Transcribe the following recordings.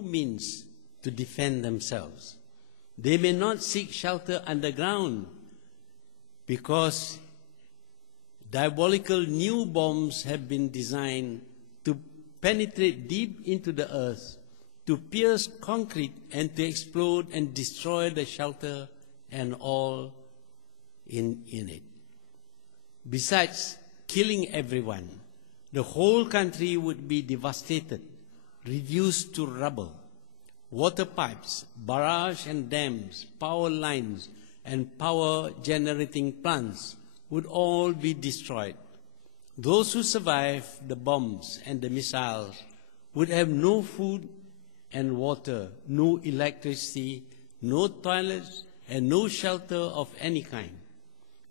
no means to defend themselves. They may not seek shelter underground because diabolical new bombs have been designed to penetrate deep into the earth, to pierce concrete and to explode and destroy the shelter and all in it. Besides killing everyone, the whole country would be devastated, reduced to rubble. Water pipes, barrages and dams, power lines and power generating plants would all be destroyed. Those who survive the bombs and the missiles would have no food and water, no electricity, no toilets, and no shelter of any kind.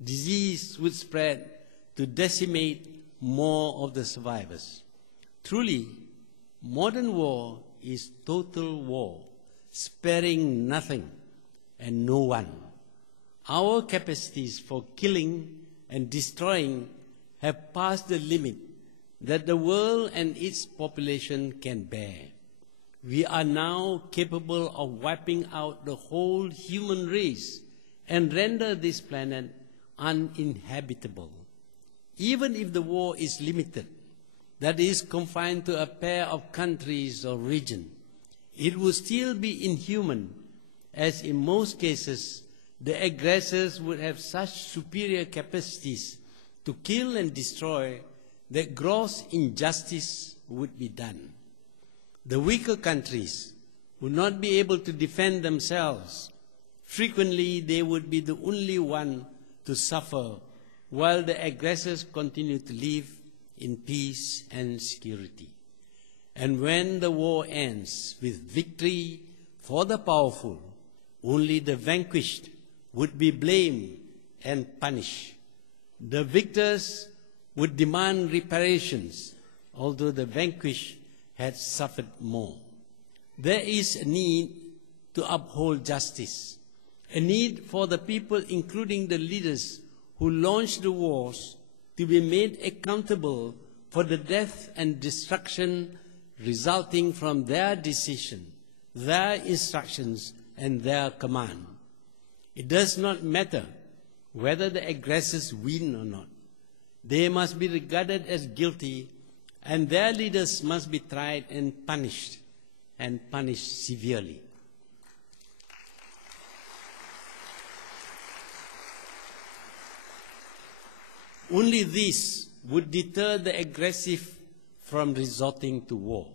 Disease would spread to decimate more of the survivors. Truly, modern war is total war, sparing nothing and no one. Our capacities for killing and destroying have passed the limit that the world and its population can bear. We are now capable of wiping out the whole human race and render this planet uninhabitable. Even if the war is limited, that is confined to a pair of countries or regions, it would still be inhuman, as in most cases, the aggressors would have such superior capacities to kill and destroy that gross injustice would be done. The weaker countries would not be able to defend themselves. Frequently, they would be the only one to suffer while the aggressors continue to live in peace and security. And when the war ends with victory for the powerful, only the vanquished would be blamed and punished. The victors would demand reparations, although the vanquished had suffered more. There is a need to uphold justice, a need for the people, including the leaders who launched the wars, to be made accountable for the death and destruction resulting from their decision, their instructions, and their command. It does not matter whether the aggressors win or not. They must be regarded as guilty, and their leaders must be tried and punished severely. Only this would deter the aggressive from resorting to war.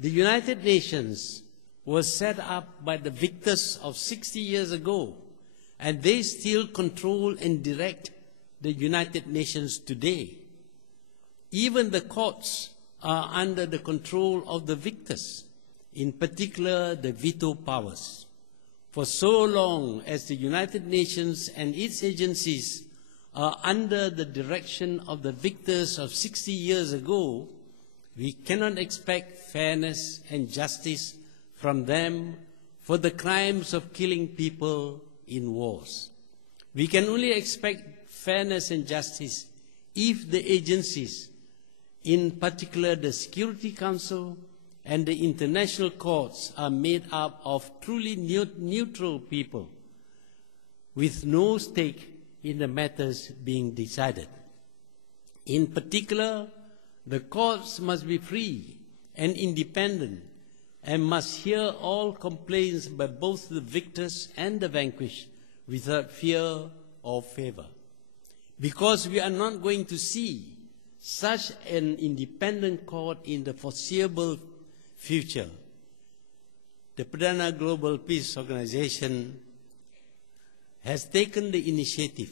The United Nations was set up by the victors of 60 years ago, and they still control and direct the United Nations today. Even the courts are under the control of the victors, in particular the veto powers. For so long as the United Nations and its agencies are under the direction of the victors of 60 years ago, we cannot expect fairness and justice from them for the crimes of killing people in wars. We can only expect fairness and justice if the agencies, in particular the Security Council and the international courts, are made up of truly neutral people with no stake in the matters being decided. In particular, the courts must be free and independent and must hear all complaints by both the victors and the vanquished without fear or favor. Because we are not going to see such an independent court in the foreseeable future, the Perdana Global Peace Organization has taken the initiative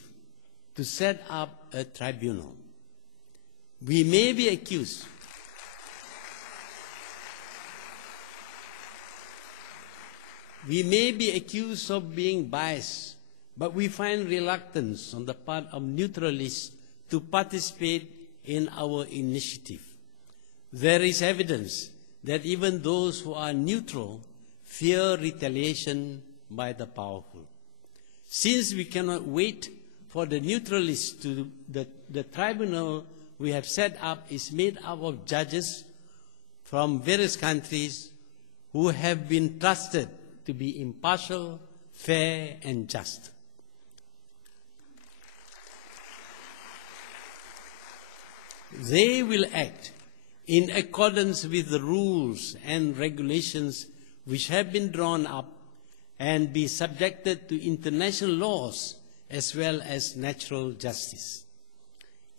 to set up a tribunal. We may be accused of being biased, but we find reluctance on the part of neutralists to participate in our initiative. There is evidence that even those who are neutral fear retaliation by the powerful. Since we cannot wait for the neutralists to the tribunal we have set up is made up of judges from various countries who have been trusted to be impartial, fair, and just. They will act in accordance with the rules and regulations which have been drawn up and be subjected to international laws as well as natural justice.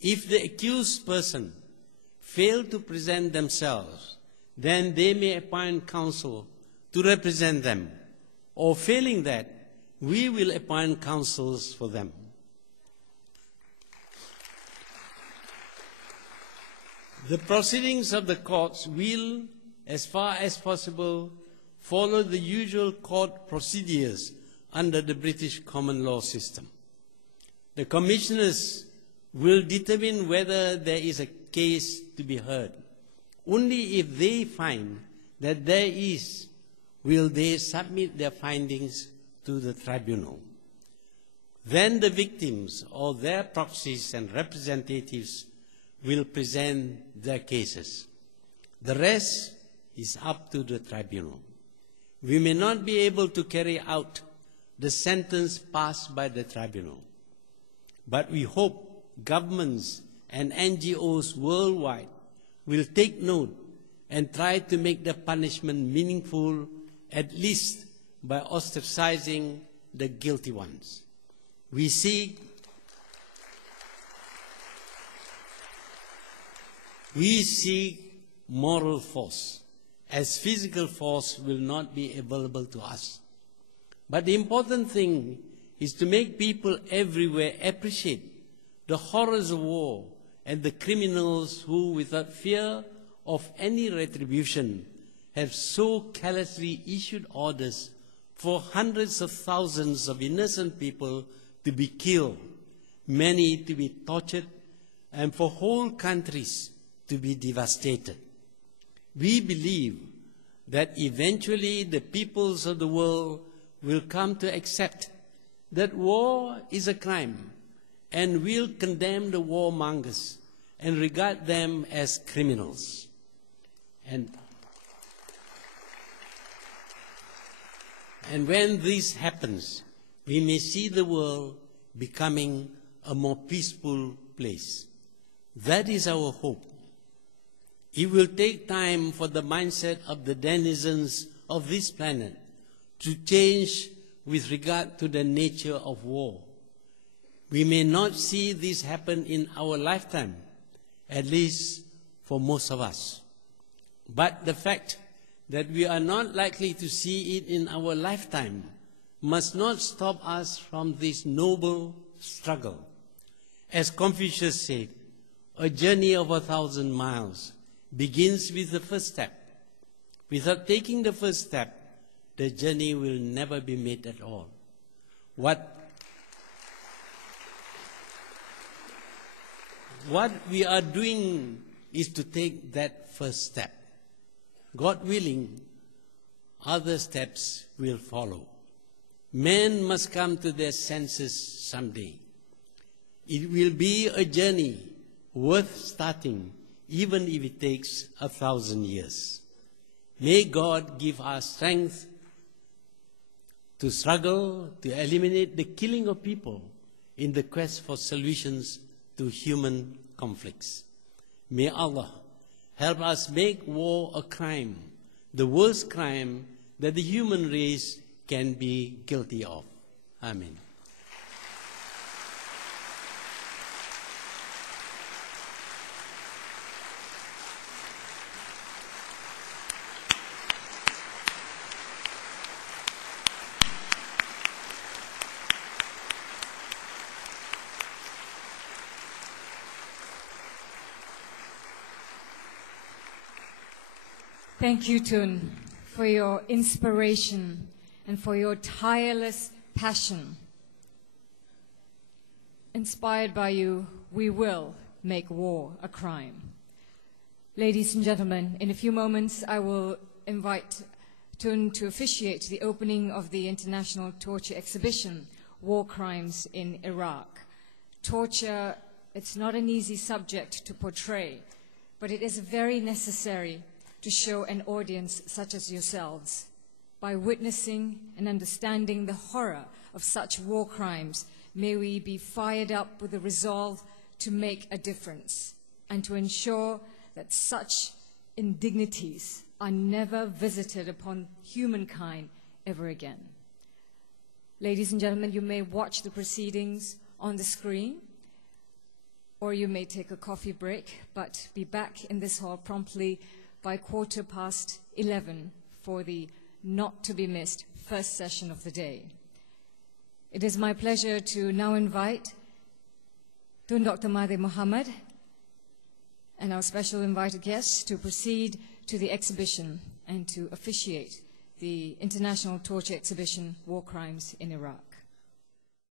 If the accused person fail to present themselves, then they may appoint counsel to represent them, or failing that, we will appoint counsels for them. The proceedings of the courts will, as far as possible, follow the usual court procedures under the British common law system. The commissioners will determine whether there is a case to be heard. Only if they find that there is, will they submit their findings to the tribunal. Then the victims or their proxies and representatives will present their cases. The rest is up to the tribunal. We may not be able to carry out the sentence passed by the tribunal, but we hope governments and NGOs worldwide will take note and try to make the punishment meaningful, at least by ostracizing the guilty ones. We seek moral force, as physical force will not be available to us. But the important thing is to make people everywhere appreciate the horrors of war and the criminals who, without fear of any retribution, have so callously issued orders for hundreds of thousands of innocent people to be killed, many to be tortured, and for whole countries to be devastated. We believe that eventually the peoples of the world will come to accept that war is a crime and will condemn the warmongers and regard them as criminals. And when this happens, we may see the world becoming a more peaceful place. That is our hope. It will take time for the mindset of the denizens of this planet to change with regard to the nature of war. We may not see this happen in our lifetime, at least for most of us. But the fact that we are not likely to see it in our lifetime must not stop us from this noble struggle. As Confucius said, a journey of 1,000 miles begins with the first step. Without taking the first step, the journey will never be made at all. What we are doing is to take that first step. God willing, other steps will follow. Men must come to their senses someday. It will be a journey worth starting, even if it takes 1,000 years. May God give us strength to struggle to eliminate the killing of people in the quest for solutions to human conflicts. May Allah help us make war a crime, the worst crime that the human race can be guilty of. Amen. Thank you, Tun, for your inspiration and for your tireless passion. Inspired by you, we will make war a crime. Ladies and gentlemen, in a few moments I will invite Tun to officiate the opening of the International Torture Exhibition, War Crimes in Iraq. Torture, it's not an easy subject to portray, but it is very necessary to show an audience such as yourselves. By witnessing and understanding the horror of such war crimes, may we be fired up with the resolve to make a difference and to ensure that such indignities are never visited upon humankind ever again. Ladies and gentlemen, you may watch the proceedings on the screen, or you may take a coffee break, but be back in this hall promptly by 11:15 for the not-to-be-missed first session of the day. It is my pleasure to now invite Tun Dr. Mahathir Mohamad and our special invited guests to proceed to the exhibition and to officiate the International Torture Exhibition, War Crimes in Iraq.